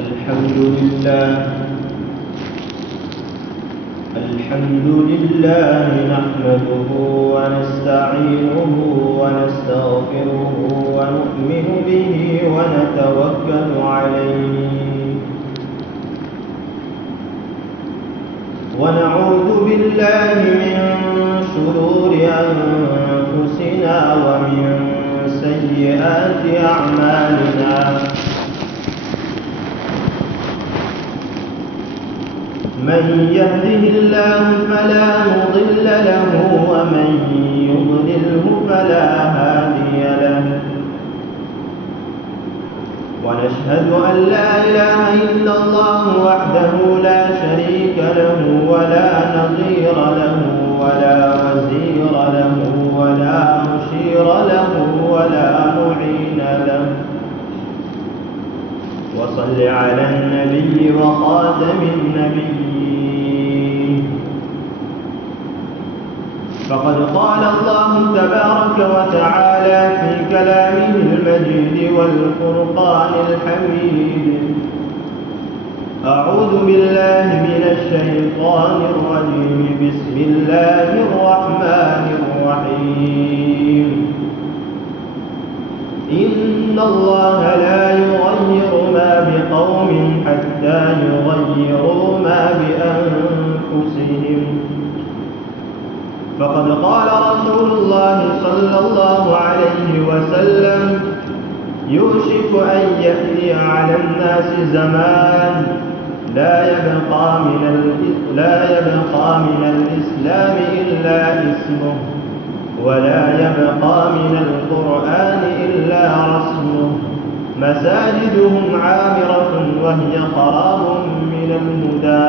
الحمد لله نحمده ونستعينه ونستغفره ونؤمن به ونتوكل عليه ونعوذ بالله من شرور أنفسنا ومن سيئات أعمالنا من يهده الله فلا مضل له ومن يضلله فلا هادي له ونشهد أن لا إله إلا الله وحده لا شريك له ولا نظير له ولا وزير له ولا مشير له ولا معين له وصل على النبي وخاتم النبيين فقد قال الله تبارك وتعالى في كلامه المجيد والفرقان الحميد أعوذ بالله من الشيطان الرجيم بسم الله الرحمن الرحيم إن الله لا يغير ما بقوم حتى يغيروا ما بأنفسهم فقد قال رسول الله صلى الله عليه وسلم يوشك أن يأتي على الناس زمان لا يبقى من الإسلام إلا اسمه ولا يبقى من القرآن إلا رسمه مساجدهم عامرة وهي خراب من الهدى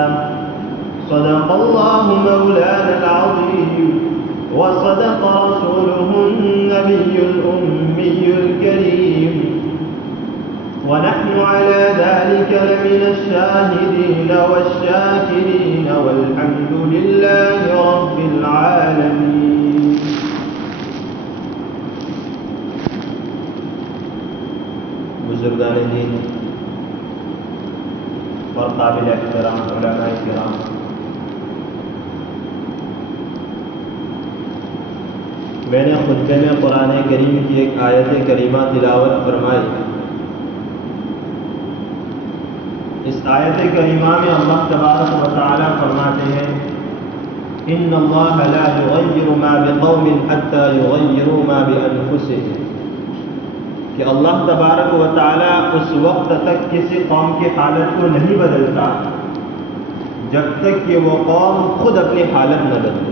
صدق الله مولانا العظيم وصدق رسوله النبي الأمي الكريم ونحن على ذلك لمن الشاهدين والشاكرين والحمد لله رب العالمين. بزرگان دین اور قابل احترام علماء کرام، میں نے خطبے میں قرآن کریم کی ایک آیت کریمہ تلاوت فرمائی. اس آیت کریمہ میں اللہ تبارک و تعالی فرماتے ہیں ان اللہ لا یغیر ما بقوم حتی یغیروا ما بانفسهم، کہ اللہ تبارک و تعالی اس وقت تک کسی قوم کی حالت کو نہیں بدلتا جب تک کہ وہ قوم خود اپنی حالت نہ بدلے.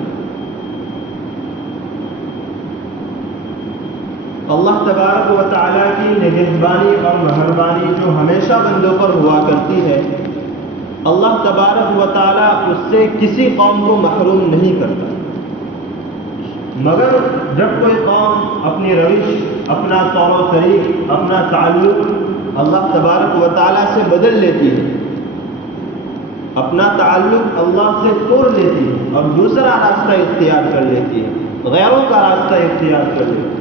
اللہ تبارک و تعالیٰ کی نگہبانی اور مہربانی جو ہمیشہ بندوں پر ہوا کرتی ہے، اللہ تبارک و تعالیٰ اس سے کسی قوم کو محروم نہیں کرتا، مگر جب کوئی قوم اپنی روش، اپنا طور و طریق، اپنا تعلق اللہ تبارک و تعالیٰ سے بدل لیتی ہے، اپنا تعلق اللہ سے توڑ لیتی ہے اور دوسرا راستہ اختیار کر لیتی ہے، غیروں کا راستہ اختیار کر لیتی ہے،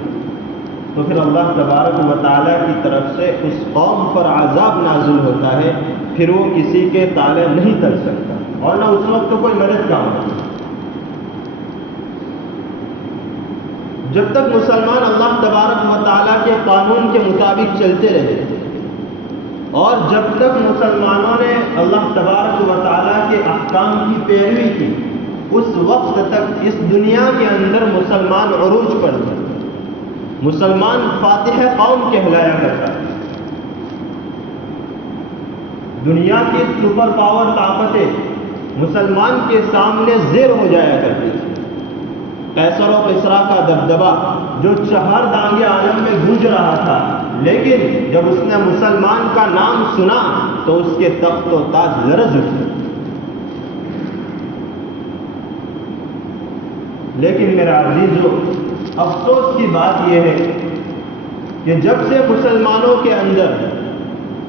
تو پھر اللہ تبارک و تعالیٰ کی طرف سے اس قوم پر عذاب نازل ہوتا ہے، پھر وہ کسی کے تالے نہیں تل سکتا اور نہ اس وقت کوئی مدد کا ہوتا. جب تک مسلمان اللہ تبارک و تعالیٰ کے قانون کے مطابق چلتے رہے اور جب تک مسلمانوں نے اللہ تبارک و تعالیٰ کے احکام کی پیروی کی، اس وقت تک اس دنیا کے اندر مسلمان عروج پر تھا، مسلمان فاتح قوم کہلایا کرتا. دنیا کی سپر پاور طاقتیں مسلمان کے سامنے زیر ہو جایا کرتی تھی. قیصر و کسریٰ کا دبدبہ جو چہار دانگے عالم میں گونج رہا تھا، لیکن جب اس نے مسلمان کا نام سنا تو اس کے تخت و تاج لرز اٹھے. لیکن میرا عزیزو، افسوس کی بات یہ ہے کہ جب سے مسلمانوں کے اندر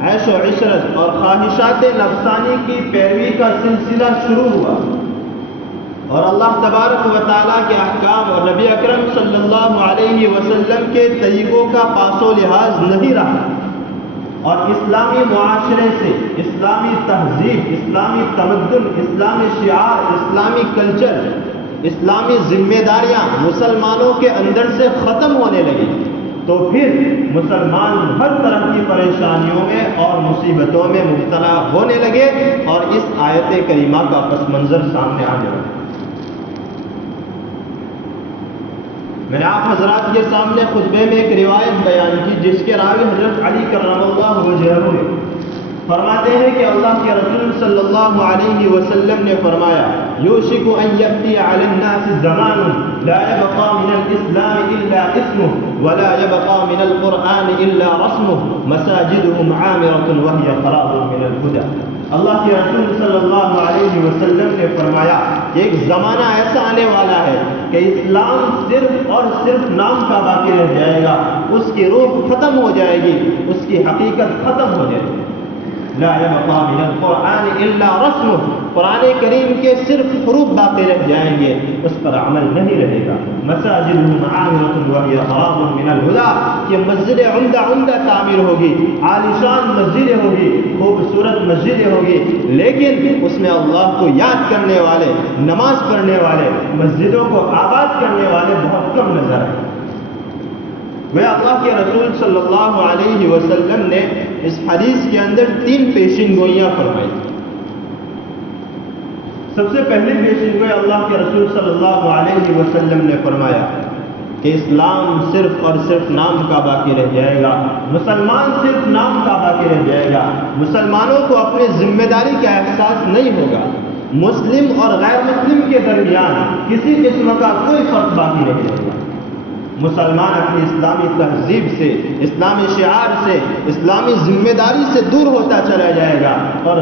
عیش و عشرت اور خواہشات نفسانی کی پیروی کا سلسلہ شروع ہوا اور اللہ تبارک و تعالیٰ کے احکام اور نبی اکرم صلی اللہ علیہ وسلم کے طریقوں کا پاس و لحاظ نہیں رہا، اور اسلامی معاشرے سے اسلامی تہذیب، اسلامی تمدن، اسلامی شعار، اسلامی کلچر، اسلامی ذمہ داریاں مسلمانوں کے اندر سے ختم ہونے لگی تو پھر مسلمان ہر طرح کی پریشانیوں میں اور مصیبتوں میں مبتلا ہونے لگے اور اس آیت کریمہ کا پس منظر سامنے آنے لگا۔ میں نے آپ حضرات کے سامنے خطبے میں ایک روایت بیان کی جس کے راوی حضرت علی کرم اللہ وجہہ فرماتے ہیں کہ اللہ کے رسول صلی اللہ علیہ وسلم نے فرمایا یوشک ان یأتی علی الناس زمان لا يبقى من الاسلام الا اسمه ولا يبقى من القرآن الا رسمه مساجدهم عامرة وهي خراب من الهدى۔ اللہ کے رسول صلی اللہ علیہ وسلم نے فرمایا کہ ایک زمانہ ایسا آنے والا ہے کہ اسلام صرف اور صرف نام کا باقی رہ جائے گا، اس کی روح ختم ہو جائے گی، اس کی حقیقت ختم ہو جائے گی۔ لا يبقى من القرآن الا رسمه، قرآن کریم کے صرف حروف باقی رہ جائیں گے، اس پر عمل نہیں رہے گا۔ مساجدهم عامرة وهي خراب من الهدى، یہ مسجد عمدہ تعمیر ہوگی، عالیشان مسجدیں ہوگی، خوبصورت مسجدیں ہوگی، لیکن اس میں اللہ کو یاد کرنے والے، نماز پڑھنے والے، مسجدوں کو آباد کرنے والے بہت کم نظر آئے۔ وہ اللہ کے رسول صلی اللہ علیہ وسلم نے اس حدیث کے اندر 3 پیشین گوئیاں فرمائی۔ سب سے پہلی پیشین گوئی اللہ کے رسول صلی اللہ علیہ وسلم نے فرمایا کہ اسلام صرف اور صرف نام کا باقی رہ جائے گا، مسلمان صرف نام کا باقی رہ جائے گا، مسلمانوں کو اپنی ذمہ داری کا احساس نہیں ہوگا، مسلم اور غیر مسلم کے درمیان کسی قسم کا کوئی فرق باقی نہیں رہے گا، مسلمان اپنی اسلامی تہذیب سے، اسلامی شعار سے، اسلامی ذمہ داری سے دور ہوتا چلا جائے گا اور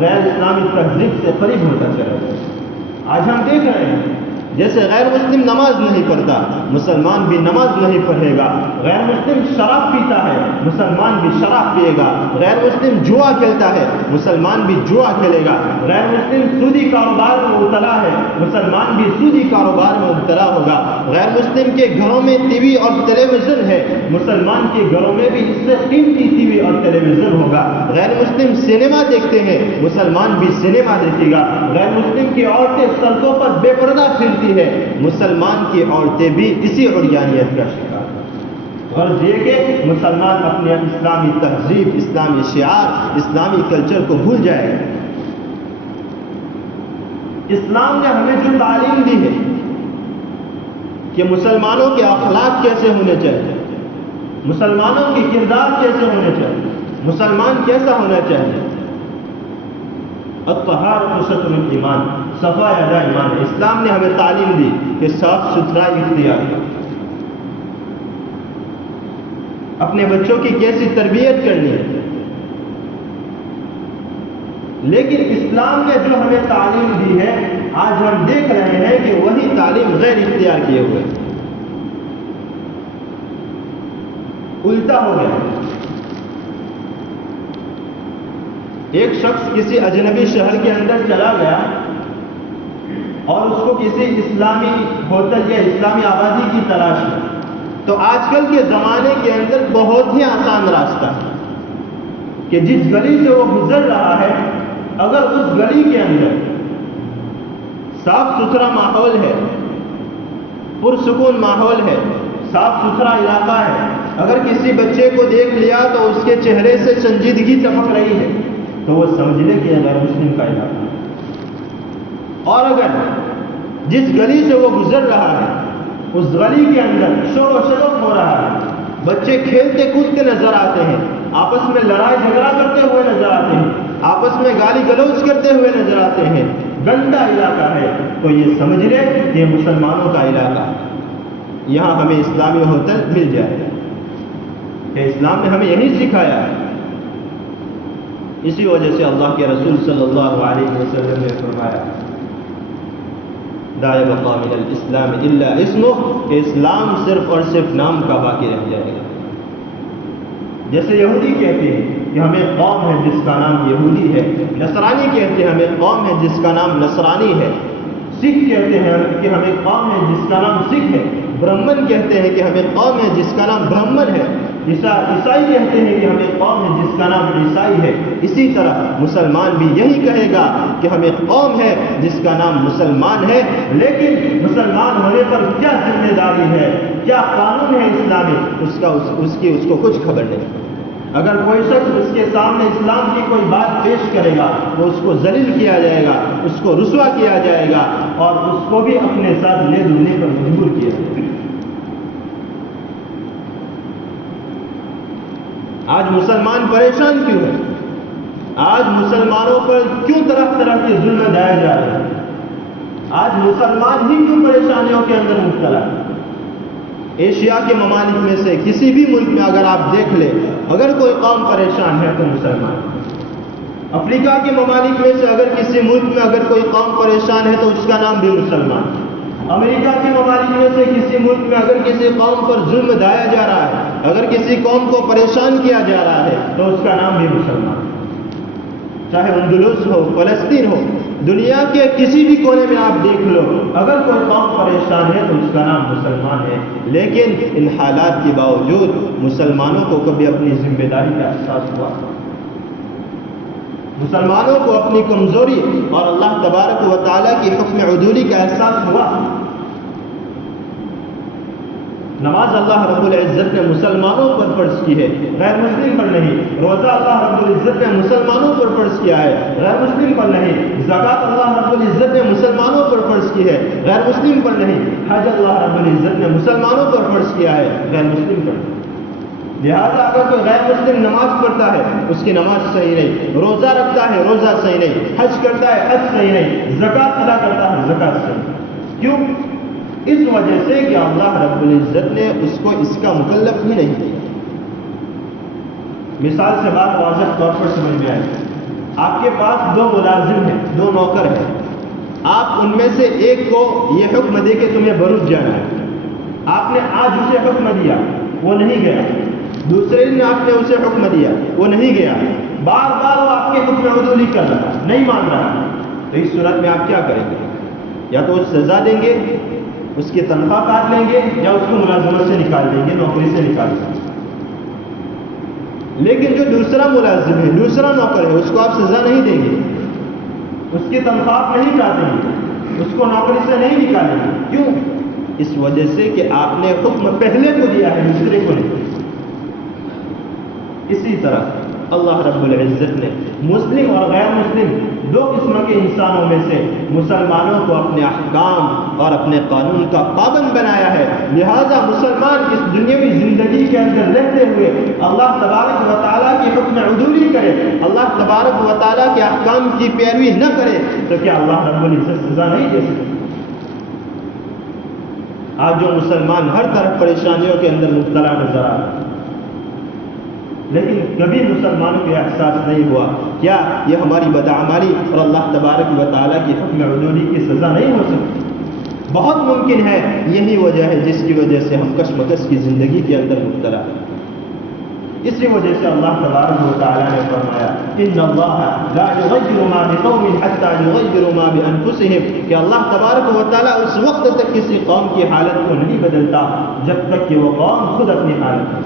غیر اسلامی تہذیب سے قریب ہوتا چلا جائے گا۔ آج ہم دیکھ رہے ہیں جیسے غیر مسلم نماز نہیں پڑھتا، مسلمان بھی نماز نہیں پڑھے گا، غیر مسلم شراب پیتا ہے، مسلمان بھی شراب پیے گا، غیر مسلم جوا کھیلتا ہے، مسلمان بھی جوا کھیلے گا، غیر مسلم سودی کاروبار میں مبتلا ہے، مسلمان بھی سودی کاروبار میں مبتلا ہوگا، غیر مسلم کے گھروں میں ٹی وی اور ٹیلی ویژن ہے، مسلمان کے گھروں میں بھی اس سے قیمتی ٹی وی اور ٹیلی ویژن ہوگا، غیر مسلم سنیما دیکھتے ہیں، مسلمان بھی سنیما دیکھے گا، غیر مسلم کی عورتیں سڑکوں پر بے پردہ پھرتی ہے، مسلمان کی عورتیں بھی اسی عریانیت کا شکار ہیں۔ غرض یہ کہ مسلمان اپنے اسلامی تہذیب، اسلامی شعار، اسلامی کلچر کو بھول جائے گا۔ اسلام نے ہمیں جو تعلیم دی ہے کہ مسلمانوں کے اخلاق کیسے ہونے چاہیے، مسلمانوں کے کردار کیسے ہونے چاہیے، مسلمان کیسا ہونا چاہیے۔ الطہارۃ شطر الایمان، صفا آدھا ایمان ہے۔ اسلام نے ہمیں تعلیم دی کہ صاف ستھرائی اختیار کرو، اپنے بچوں کی کیسی تربیت کرنی ہے، لیکن اسلام نے جو ہمیں تعلیم دی ہے آج ہم دیکھ رہے ہیں کہ وہی تعلیم غیر اختیار کیے ہوئے الٹا ہو گیا۔ ایک شخص کسی اجنبی شہر کے اندر چلا گیا اور اس کو کسی اسلامی ہوٹل یا اسلامی آبادی کی تلاش ہے، تو آج کل کے زمانے کے اندر بہت ہی آسان راستہ ہے کہ جس گلی سے وہ گزر رہا ہے، اگر اس گلی کے اندر صاف ستھرا ماحول ہے، پرسکون ماحول ہے، صاف ستھرا علاقہ ہے، اگر کسی بچے کو دیکھ لیا تو اس کے چہرے سے سنجیدگی چمک رہی ہے تو وہ سمجھ لے کہ غیر مسلم کا علاقہ ہے۔ اور اگر جس گلی سے وہ گزر رہا ہے اس گلی کے اندر شور و شرابہ ہو رہا ہے، بچے کھیلتے کودتے نظر آتے ہیں، آپس میں لڑائی جھگڑا کرتے ہوئے نظر آتے ہیں، آپس میں گالی گلوچ کرتے ہوئے نظر آتے ہیں، گندا علاقہ ہے، تو یہ سمجھ لے کہ یہ مسلمانوں کا علاقہ ہے، یہاں ہمیں اسلامی ہوٹل مل جائے گا کہ اسلام نے ہمیں یہی سکھایا ہے۔ اسی وجہ سے اللہ کے رسول صلی اللہ علیہ وسلم نے فرمایا لا يبقى من الاسلام الا اسمه، کہ اسلام صرف اور صرف نام کا باقی رہ جائے گا۔ جیسے یہودی کہتے ہیں کہ ہمیں قوم ہے جس کا نام یہودی ہے، نصرانی کہتے ہیں ہمیں قوم ہے جس کا نام نصرانی ہے، سکھ کہتے ہیں کہ ہمیں قوم ہے جس کا نام سکھ ہے، برہمن کہتے ہیں کہ ہمیں قوم ہے جس کا نام برہمن ہے، عیسائی کہتے ہیں کہ ہم ایک قوم ہے جس کا نام عیسائی ہے، اسی طرح مسلمان بھی یہی کہے گا کہ ہم ایک قوم ہے جس کا نام مسلمان ہے، لیکن مسلمان ہونے پر کیا ذمہ داری ہے، کیا قانون ہے اسلامی، اس کو کچھ خبر نہیں۔ اگر کوئی شخص اس کے سامنے اسلام کی کوئی بات پیش کرے گا تو اس کو ذلیل کیا جائے گا، اس کو رسوا کیا جائے گا، اور اس کو بھی اپنے ساتھ لے ڈلنے پر مجبور کیا جائے گا۔ آج مسلمان پریشان کیوں ہیں؟ آج مسلمانوں پر کیوں طرح طرح کے ظلم ڈھائے جا رہے ہیں؟ آج مسلمان ہی کیوں پریشانیوں کے اندر مبتلا ہے؟ ایشیا کے ممالک میں سے کسی بھی ملک میں اگر آپ دیکھ لیں، اگر کوئی قوم پریشان ہے تو مسلمان۔ افریقہ کے ممالک میں سے اگر کسی ملک میں اگر کوئی قوم پریشان ہے تو اس کا نام بھی مسلمان۔ امریکہ کے ممالک میں سے کسی ملک میں اگر کسی قوم پر ظلم ڈھایا جا رہا ہے، اگر کسی قوم کو پریشان کیا جا رہا ہے تو اس کا نام بھی مسلمان۔ چاہے اندلس ہو، فلسطین ہو، دنیا کے کسی بھی کونے میں آپ دیکھ لو، اگر کوئی قوم پریشان ہے تو اس کا نام مسلمان ہے۔ لیکن ان حالات کے باوجود مسلمانوں کو کبھی اپنی ذمہ داری کا احساس ہوا؟ مسلمانوں کو اپنی کمزوری اور اللہ تبارک و تعالیٰ کی حکم عدولی کا احساس ہوا؟ نماز اللہ رب العزت نے مسلمانوں پر فرض کی ہے، غیر مسلم پر نہیں۔ روزہ اللہ رب العزت نے مسلمانوں پر فرض کیا ہے، غیر مسلم پر نہیں۔ زکوٰۃ اللہ رب العزت نے مسلمانوں پر فرض کی ہے، غیر مسلم پر نہیں۔ حج اللہ رب العزت نے مسلمانوں پر فرض کیا ہے، غیر مسلم پر نہیں۔ لہٰذا اگر کوئی غیر مسلم نماز پڑھتا ہے اس کی نماز صحیح نہیں، روزہ رکھتا ہے روزہ صحیح نہیں، حج کرتا ہے حج صحیح نہیں، زکوٰۃ ادا کرتا ہے زکوٰۃ صحیح نہیں۔ کیوں؟ اس وجہ سے کہ اللہ رب العزت نے اس کو اس کا مکلف ہی نہیں کیا۔ مثال سے بات واضح طور پر سمجھ میں آئے، آپ کے پاس دو ملازم ہیں، دو نوکر ہیں، آپ ان میں سے ایک کو یہ حکم دے کہ تمہیں بروز جانا ہے، آپ نے آج اسے حکم دیا، وہ نہیں گیا۔ دوسرے دن آپ نے اسے حکم دیا، وہ نہیں گیا، بار بار وہ آپ کے حکم عدولی کر رہا ہے، نہیں مان رہا، تو اس صورت میں آپ کیا کریں گے؟ یا تو اس سزا دیں گے، اس کی تنخواہ کاٹ لیں گے، یا اس کو ملازمت سے نکال دیں گے، نوکری سے نکال دیں گے۔ لیکن جو دوسرا ملازم ہے، دوسرا نوکر ہے، اس کو آپ سزا نہیں دیں گے، اس کی تنخواہ نہیں کاٹیں گے، اس کو نوکری سے نہیں نکالیں گے۔ کیوں؟ اس وجہ سے کہ آپ نے حکم پہلے کو دیا ہے، دوسرے کو نہیں۔ اسی طرح اللہ رب العزت نے مسلم اور غیر مسلم دو قسم کے انسانوں میں سے مسلمانوں کو اپنے احکام اور اپنے قانون کا پابند بنایا ہے۔ لہذا مسلمان اس دنیاوی زندگی کے اندر رہتے ہوئے اللہ تبارک و تعالیٰ کی حکم عدولی کرے، اللہ تبارک و تعالیٰ کے احکام کی پیروی نہ کرے تو کیا اللہ رب العزت سزا نہیں دے سکتے؟ آج جو مسلمان ہر طرف پریشانیوں کے اندر مبتلا نظر آ رہا ہے، لیکن کبھی مسلمانوں کو احساس نہیں ہوا کیا یہ ہماری بدعمالی اور اللہ تبارک و تعالیٰ کی حکم عدولی کی سزا نہیں ہو سکتی؟ بہت ممکن ہے یہی وجہ ہے جس کی وجہ سے ہم کشمکش کی زندگی کے اندر مبتلا ہیں۔ اسی وجہ سے اللہ تبارک و تعالیٰ نے فرمایا ان اللہ لا یغیر ما بقوم حتی یغیروا ما بانفسہم، کہ اللہ تبارک و تعالیٰ اس وقت تک کسی قوم کی حالت کو نہیں بدلتا جب تک کہ وہ قوم خود اپنی حالت میں۔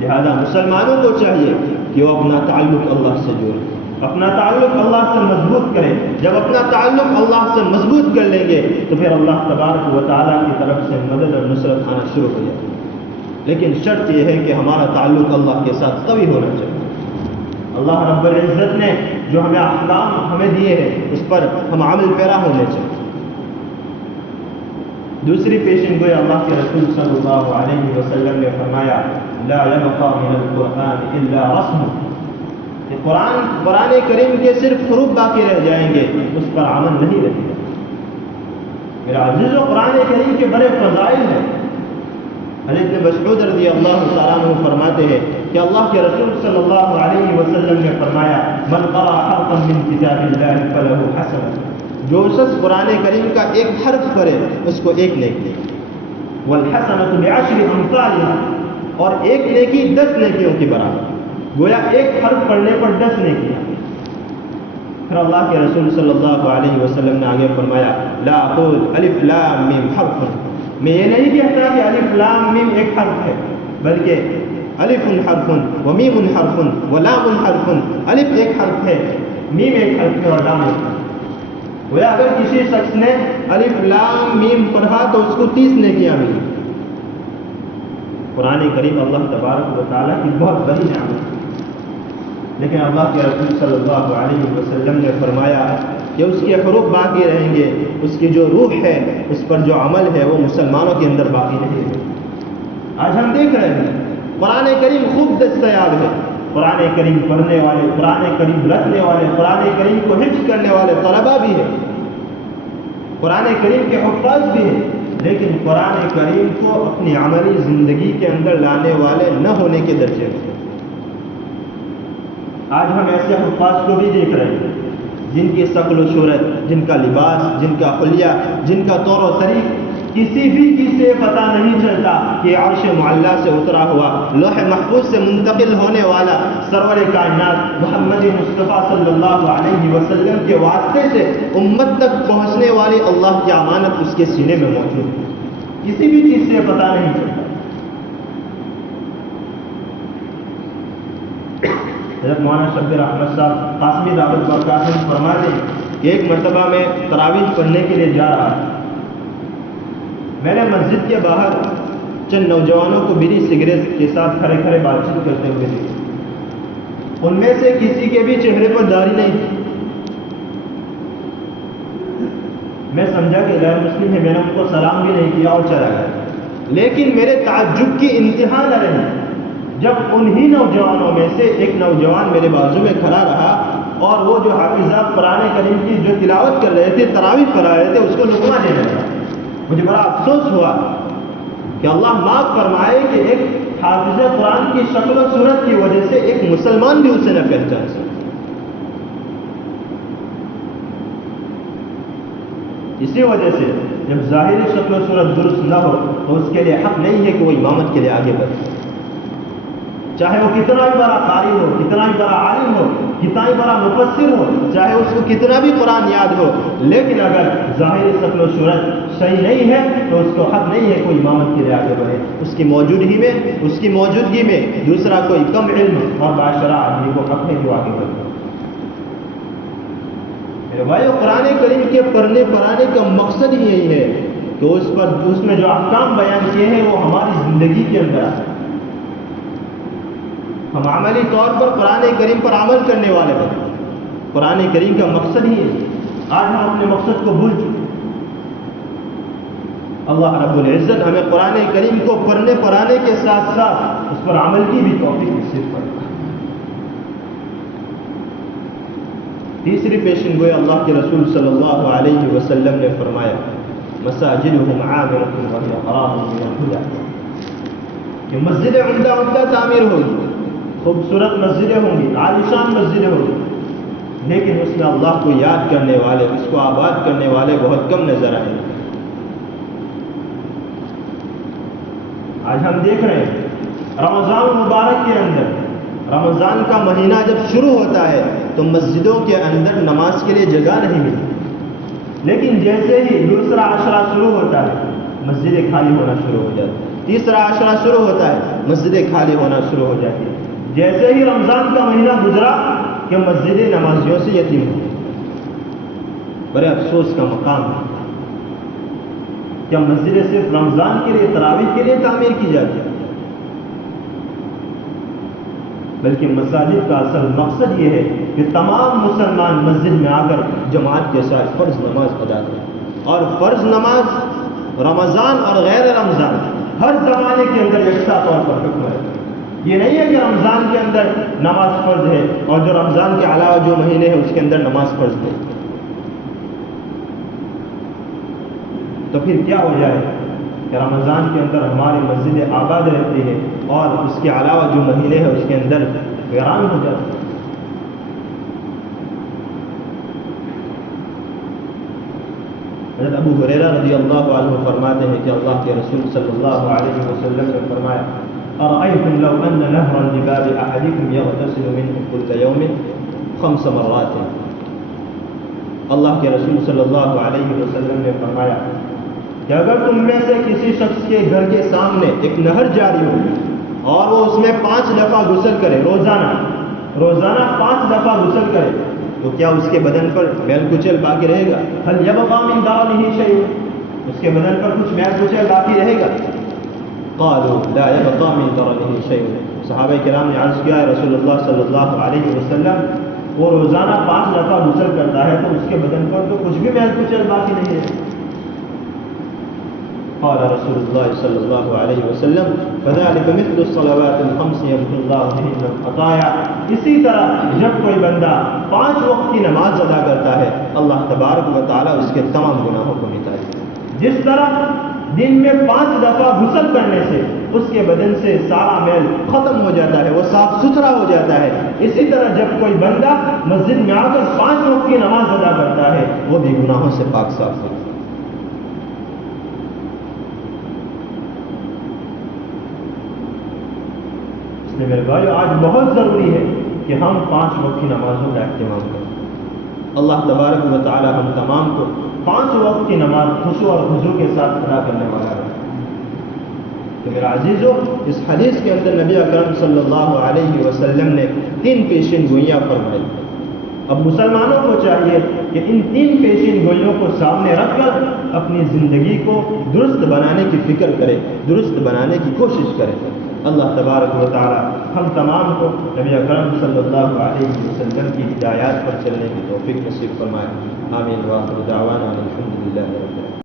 لہذا مسلمانوں کو چاہیے کہ وہ اپنا تعلق اللہ سے جوڑیں، اپنا تعلق اللہ سے مضبوط کریں۔ جب اپنا تعلق اللہ سے مضبوط کر لیں گے تو پھر اللہ تبارک و تعالیٰ کی طرف سے مدد اور نصرت آنا شروع ہو جائے گی۔ لیکن شرط یہ ہے کہ ہمارا تعلق اللہ کے ساتھ قوی ہونا چاہیے۔ اللہ رب العزت نے جو ہمیں احکام ہمیں دیے ہیں اس پر ہم عمل پیرا ہونے چاہیے۔ دوسری پیشن گوئی اللہ کے رسول صلی اللہ علیہ وسلم نے فرمایا لا يبقى من القرآن الا رسم، کہ قرآن کریم کے صرف حروف باقی رہ جائیں گے، اس پر عمل نہیں رہے گا۔ میرا عزیزو، قرآن کریم کے بڑے فضائل ہیں۔ حضرت ابن مسعود رضی اللہ تعالیٰ عنہ فرماتے ہیں کہ اللہ کے رسول صلی اللہ علیہ وسلم نے فرمایا من قرأ حرفا من کتاب اللہ فلہ حسنۃ، جو شخص قرآن کریم کا ایک حرف کرے اس کو ایک نیکی، والحسنۃ بعشر امثالها، اور ایک نیکی 10 نیکیوں کی برابر، گویا ایک حرف پڑھنے پر 10 نیکیاں۔ پھر اللہ کے رسول صلی اللہ علیہ وسلم نے آگے فرمایا لا اقول الف لام میم حرف، میں یہ نہیں کہتا کہ الف لام میم ایک حرف ہے، بلکہ الف حرف و میم حرف و لام حرف، الف ایک حرف ہے، میم ایک حرف ہے اور لام ایک حرف ہے۔ گویا اگر کسی شخص نے الف لام میم پڑھا تو اس کو 30 نیکیاں ملی۔ قرآن کریم اللہ تبارک و تعالیٰ کی بہت بڑی نعمت ہے، لیکن اللہ کے رسول صلی اللہ علیہ وسلم نے فرمایا کہ اس کے حروف باقی رہیں گے، اس کی جو روح ہے، اس پر جو عمل ہے، وہ مسلمانوں کے اندر باقی نہیں ہے۔ آج ہم دیکھ رہے ہیں قرآن کریم خوب دستیاب ہے، قرآن کریم پڑھنے والے، قرآن کریم رکھنے والے، قرآن کریم کو حفظ کرنے والے طلباء بھی ہیں، قرآن کریم کے حفاظ بھی ہیں، لیکن قرآن کریم کو اپنی عملی زندگی کے اندر لانے والے نہ ہونے کے درجے میں۔ آج ہم ایسے حفاظ کو بھی دیکھ رہے ہیں جن کی شکل و صورت، جن کا لباس، جن کا حلیہ، جن کا طور و طریق کسی بھی چیز سے پتہ نہیں چلتا کہ عرش معلیٰ سے اترا ہوا، لوح محفوظ سے منتقل ہونے والا سرور کائنات محمد مصطفیٰ صلی اللہ علیہ وسلم کے واسطے سے امت تک پہنچنے والی اللہ کی امانت اس کے سینے میں موجود ہے، کسی بھی چیز سے پتہ نہیں چلتا۔ حضرت مولانا شبیر احمد صاحب قاسمی دعوت برکاتہ فرماتے ہیں کہ ایک مرتبہ میں تراویح پڑھنے کے لیے جا رہا تھا، میں نے مسجد کے باہر چند نوجوانوں کو بیڑی سگریٹ کے ساتھ کھڑے کھڑے بات چیت کرتے ہوئے دیکھا، ان میں سے کسی کے بھی چہرے پر داڑھی نہیں تھی۔ میں سمجھا کہ غیر مسلم ہے، میں نے ان کو سلام بھی نہیں کیا اور چلا گیا، لیکن میرے تعجب کی انتہا نہ رہی جب انہی نوجوانوں میں سے ایک نوجوان میرے بازو میں کھڑا رہا اور وہ جو حافظات قرآن کریم کی جو تلاوت کر رہے تھے، تراویح پڑھا رہے تھے، اس کو لقمہ دینے لگا۔ مجھے بڑا افسوس ہوا کہ اللہ معاف فرمائے کہ ایک حافظ قرآن کی شکل و صورت کی وجہ سے ایک مسلمان بھی اسے نہ پہچان سکے۔ اسی وجہ سے جب ظاہری شکل و صورت درست نہ ہو تو اس کے لیے حق نہیں ہے کہ وہ امامت کے لیے آگے بڑھے، چاہے وہ کتنا بھی بڑا قاری ہو، کتنا بھی بڑا عالم ہو، کتنا بھی بڑا مفسر ہو، چاہے اس کو کتنا بھی قرآن یاد ہو، لیکن اگر ظاہری شکل و صورت صحیح نہیں ہے تو اس کو حق نہیں ہے کوئی امامت کے لیے آگے بڑھے۔ اس کی موجودگی میں دوسرا کوئی کم علم اور باشرہ آدمی کو حق ہے جو آگے بڑھے۔ میرے بھائیو، قرآن کریم کے پڑھنے پڑھانے کا مقصد ہی یہی ہے کہ اس میں جو احکام بیان کیے ہیں وہ ہماری زندگی کے اندر آئے، ہم عملی طور پر قرآن کریم پر عمل کرنے والے بنے۔ قرآن کریم کا مقصد ہی ہے، آج ہم اپنے مقصد کو بھول چکے۔ اللہ رب العزت ہمیں قرآن کریم کو پڑھنے پڑھانے کے ساتھ ساتھ اس پر عمل کی بھی توفیق نصیب فرمائے۔ تیسری پیشن گوئی اللہ کے رسول صلی اللہ علیہ وسلم نے فرمایا مساجدہم عامرۃ وہی حرام من الہدی، کہ مسجدیں عمدہ تعمیر ہوگی، خوبصورت مسجدیں ہوں گی، عالیشان مسجدیں ہوں گی، لیکن اس میں اللہ کو یاد کرنے والے، اس کو آباد کرنے والے بہت کم نظر آئیں گے۔ آج ہم دیکھ رہے ہیں رمضان مبارک کے اندر، رمضان کا مہینہ جب شروع ہوتا ہے تو مسجدوں کے اندر نماز کے لیے جگہ نہیں ملتی، لیکن جیسے ہی دوسرا عشرہ شروع ہوتا ہے مسجدیں خالی ہونا شروع ہو جاتی ہیں، تیسرا عشرہ شروع ہوتا ہے مسجدیں خالی ہونا شروع ہو جاتی ہیں۔ جیسے ہی رمضان کا مہینہ گزرا کہ مسجدیں نمازیوں سے یتیم ہو گئی۔ بڑے افسوس کا مقام ہے، کیا مسجدیں صرف رمضان کے لیے، تراویح کے لیے تعمیر کی جاتی ہے؟ بلکہ مساجد کا اصل مقصد یہ ہے کہ تمام مسلمان مسجد میں آ کر جماعت کے ساتھ فرض نماز ادا کریں، اور فرض نماز رمضان اور غیر رمضان ہر زمانے کے اندر یکساں طور پر حکم ہے۔ یہ نہیں ہے کہ رمضان کے اندر نماز فرض ہے اور جو رمضان کے علاوہ جو مہینے ہیں اس کے اندر نماز فرض ہے، تو پھر کیا ہو جائے کہ رمضان کے اندر ہماری مسجدیں آباد رہتی ہے اور اس کے علاوہ جو مہینے ہیں اس کے اندر ویران ہو جاتے ہیں۔ حضرت ابو ہریرہ رضی اللہ عنہ فرماتے ہیں کہ اللہ کے رسول صلی اللہ علیہ وسلم نے فرمایا ارأيتم لو ان نهرا لباب احدكم يغتسل منه كل يوم 5 مرات۔ اللہ کے رسول صلی اللہ علیہ وسلم نے فرمایا کہ اگر تم میں سے کسی شخص کے گھر کے سامنے ایک نہر جاری ہو اور وہ اس میں 5 دفعہ غسل کرے روزانہ 5 دفعہ غسل کرے، تو کیا اس کے بدن پر میل کچل باقی رہے گا؟ هل يبقى من دونه شيء؟ اس کے بدن پر کچھ میل کچل باقی رہے گا؟ قالوا لا يبقى من دونه شيء. صحابہ کرام نے عرض کیا ہے رسول اللہ صلی اللہ علیہ وسلم وہ روزانہ 5 دفعہ غسل کرتا ہے تو اس کے بدن پر تو کچھ بھی میل کچل باقی نہیں ہے. قال رسول اللہ صلی اللہ علیہ وسلم فذلك مثل الصلوات الخمس يمحو الله بهن الخطايا. اسی طرح جب کوئی بندہ 5 وقت کی نماز ادا کرتا ہے اللہ تبارک و تعالی اس کے تمام گناہوں کو مٹا دیتا ہے. جس طرح دن میں 5 دفعہ غسل کرنے سے اس کے بدن سے سارا میل ختم ہو جاتا ہے، وہ صاف ستھرا ہو جاتا ہے، اسی طرح جب کوئی بندہ مسجد میں آ کر 5 وقت کی نماز ادا کرتا ہے وہ بھی گناہوں سے پاک صاف ہوتا ہے. اس لیے میرے بھائیو آج بہت ضروری ہے کہ ہم 5 وقت کی نمازوں کا اہتمام کریں. اللہ تبارک و تعالی ہم تمام کو 5 وقت کی نماز خشوع اور خضوع کے ساتھ ادا کرنے والا ہے. تو میرا عزیزو اس حدیث کے اندر نبی اکرم صلی اللہ علیہ وسلم نے 3 پیشین گوئیاں فرمائی. اب مسلمانوں کو چاہیے کہ ان 3 پیشین گوئیوں کو سامنے رکھ کر اپنی زندگی کو درست بنانے کی فکر کرے، درست بنانے کی کوشش کرے. اللہ تبارک و تعالی ہم تمام کو نبی اکرم صلی اللہ علیہ وسلم کی ہدایات پر چلنے کی توفیق نصیب فرمائے. آمین. وآخر دعوانا الحمد للہ رب العالمین.